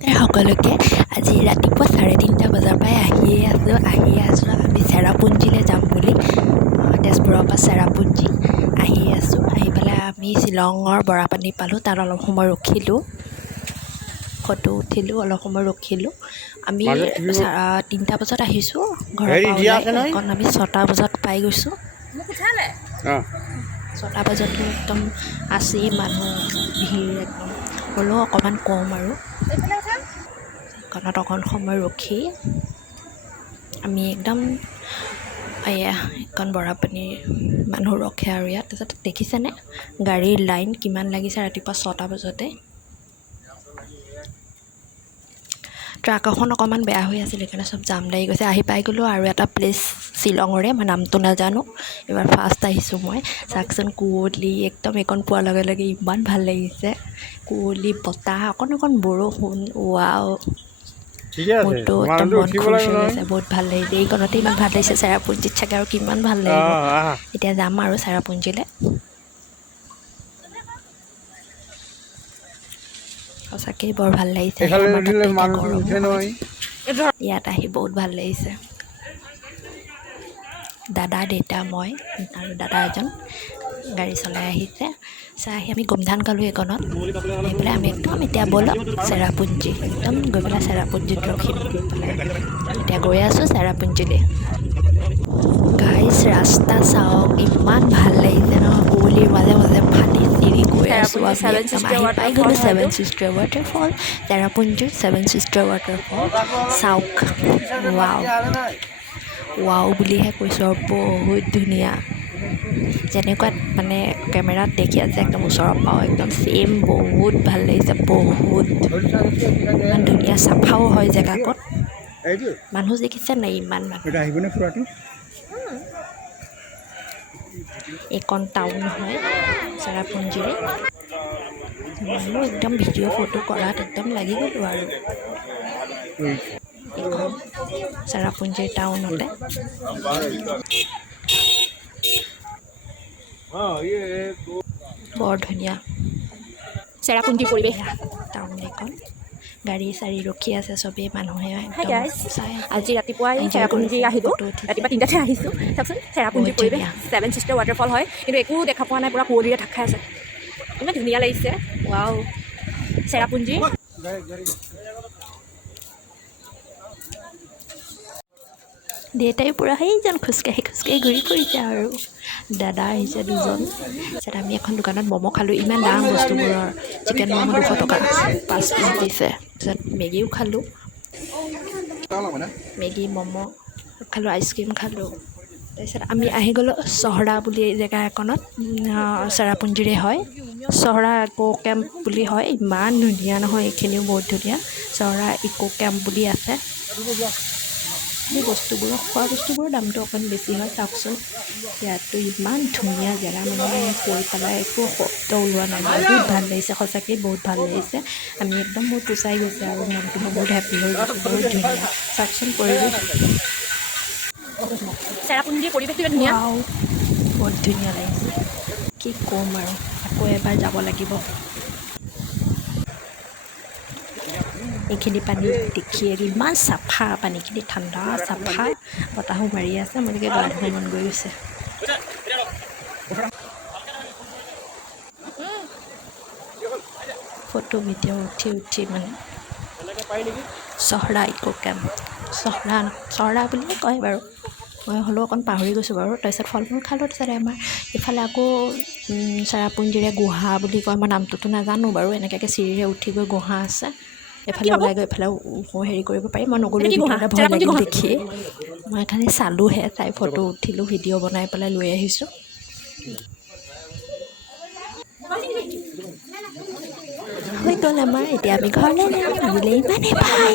সকলোকে আজি ৰাতিপুৱা 3:30 বজাৰ পৰাই আহিয়ে আছোঁ আমি চেৰাপুঞ্জীলৈ যাম বুলি তেজপুৰৰ পৰা চেৰাপুঞ্জী আহি পেলাই আমি শ্বিলঙৰ বৰাপানী পালোঁ। তাত অলপ সময় ৰখিলোঁ, ফটো উঠিলোঁ, অলপ সময় ৰখিলোঁ। আমি 3টা বজাত আহিছোঁ ঘৰৰ পৰা ওলাই, কাৰণ আমি 6টা বজাত পাই গৈছোঁ। 6টা বজাতো একদম আছেই মানুহ ভিৰ একদম, হ'লেও অকণমান কম আৰু সেইখনত অকণ সময় ৰখি আমি একদম এইখন বৰাপানীৰ মানুহ ৰখে আৰু ইয়াত। তাৰপিছত দেখিছেনে গাড়ীৰ লাইন কিমান লাগিছে ৰাতিপুৱা 6টা বজাতে। ট্ৰাক এখন অকণমান বেয়া হৈ আছিল, সেইকাৰণে চব জাম লাগি গৈছে। আহি পাই গ'লোঁ আৰু এটা প্লেচ শ্বিলঙৰে, মই নামটো নাজানো, এইবাৰ ফাৰ্ষ্ট আহিছোঁ মই। চাওকচোন কুঁৱলী একদম এইকণ পোৱাৰ লগে লগে ইমান ভাল লাগিছে, কুঁৱলী বতাহ অকণ বৰষুণ, ৱাও মোৰতো একদম মন খুচ হৈ গৈছে, বহুত ভাল লাগিছে। এইকণতে ইমান ভাল লাগিছে, চেৰাপুঞ্জীত চাগে আৰু কিমান ভাল লাগিব। এতিয়া যাম আৰু চেৰাপুঞ্জীলৈ। সঁচাকেই বৰ ভাল লাগিছে, ইয়াত আহি বহুত ভাল লাগিছে। দাদা, দেউতা, মই আৰু দাদা এজন গাড়ী চলাই আহিছে। আহি আমি গোমধান খালোঁ এইকণত, আহি পেলাই আমি একদম এতিয়া ব'লক চেৰাপুঞ্জী, একদম গৈ পেলাই চেৰাপুঞ্জীত ৰখিম। এতিয়া গৈ আছোঁ চেৰাপুঞ্জীলৈ। গাইজ ৰাস্তা চাওক, ইমান ভাল লাগিছে ন, কুঁৱলীৰ মাজে মাজে ফালি চিৰি গৈ আছোঁ আমি। একদম আহি পাই গ'লোঁ 7 Sisters ৱাটাৰফল, চেৰাপুঞ্জীৰ 7 Sisters ৱাটাৰফল। চাওক ৱাও বুলিহে কৈছোঁ আৰু বহুত ধুনীয়া, যেনেকুৱা মানে কেমেৰাত দেখি আছে একদম ওচৰৰ পৰাও একদম ছেইম, বহুত ভাল লাগিছে, বহুত ইমান ধুনীয়া, চাফাও হয় জেগাকণ। মানুহ দেখিছে নাই, ইমান মানুহ। এইকণ টাউন হয় চেৰাপুঞ্জীৰে। মানুহ একদম ভিডিঅ' ফটো কৰাত একদম লাগি গ'লোঁ আৰু এইখন চেৰাপুঞ্জীৰ টাউনতে। বৰ ধুনীয়া চেৰাপুঞ্জীৰ পৰিৱেশ, টাউন এইখন। গাড়ী চাৰি ৰখি আছে, চবেই মানুহে আজি ৰাতিপুৱাই চেৰাপুঞ্জী আহিলোঁ, ৰাতিপুৱা 3টাতে আহিছোঁ। চাওকচোন চেৰাপুঞ্জীৰ পৰিৱেশ, 7 Sisters ৱাটাৰফল হয়, কিন্তু একো দেখা পোৱা নাই, পূৰা কুঁৱলীৰে ঢাক খাই আছে। ইমান ধুনীয়া লাগিছে, ৱাও চেৰাপুঞ্জী। দেউতাই পূৰা সেইজন খোজকাঢ়ি ঘূৰি ফুৰিছে আৰু দাদা আহিছে দুজন। তাৰপিছত আমি এখন দোকানত ম'ম' খালোঁ, ইমান দাম বস্তুবোৰৰ। চিকেন ম'ম' 200 টকা 5 পিচ দিছে। তাৰপিছত মেগীও খালোঁ, মেগী ম'ম' খালোঁ, আইচক্ৰীম খালোঁ। তাৰপিছত আমি আহি গ'লোঁ চহৰা বুলি জেগা এখনত, চেৰাপুঞ্জীৰে হয়। চহৰা ইক' কেম্প বুলি হয়, ইমান ধুনীয়া নহয়, এইখিনিও বহুত ধুনীয়া। চহৰা ইক' কেম্প বুলি আছে। সেই খোৱা বস্তুবোৰৰ দামটো অকণ বেছি হয়। চাওকচোন ইয়াতো ইমান ধুনীয়া জেগা, মানে কৈ পেলাই একো শব্দ ওলোৱা নাই, বহুত ভাল লাগিছে, সঁচাকৈ বহুত ভাল লাগিছে। আমি একদম মোৰ পুচাই গৈছে আৰু মনটো বহুত হেপ্পী হৈ গৈছোঁ, বহুত ধুনীয়া। চাওকচোন পৰিৱেশ, চেৰাপুঞ্জীৰ পৰিৱেশটো ইমান ধুনীয়া, বহুত ধুনীয়া লাগিছে, কি ক'ম আৰু, আকৌ এবাৰ যাব লাগিব। এইখিনি পানী দেখিয়ে ইমান চাফা, পানীখিনি ঠাণ্ডা চাফা, বতাহো মাৰি আছে, মোৰ এনেকৈ গা ধুব মন গৈ গৈছে। ফটো ভিডিঅ' উঠি মানে চহৰা ইক' কেম্প, চহৰা বুলিয়ে কয় বাৰু, মই হ'লেও অকণ পাহৰি গৈছোঁ বাৰু। তাৰপিছত ফল মূল খালোঁ। তাৰপিছত আমাৰ ইফালে আকৌ চেৰাপুঞ্জীৰে গুহা বুলি কয়, মই নামটোতো নাজানো বাৰু, এনেকৈ চিৰিৰে উঠি গৈ গুহা আছে, এফালে ওলাই গৈ এফালে হেৰি কৰিব পাৰি। মই নগ'লোঁ, ভিতৰতে ভয় লাগিল দেখিয়ে, মই খালি চালোঁহে, চাই ফটো উঠিলোঁ, ভিডিঅ' বনাই পেলাই লৈ আহিছোঁ। হৈ গ'ল আমাৰ, এতিয়া আমি ঘৰলৈ যাম, আজিলৈ ইমানেই, বাই।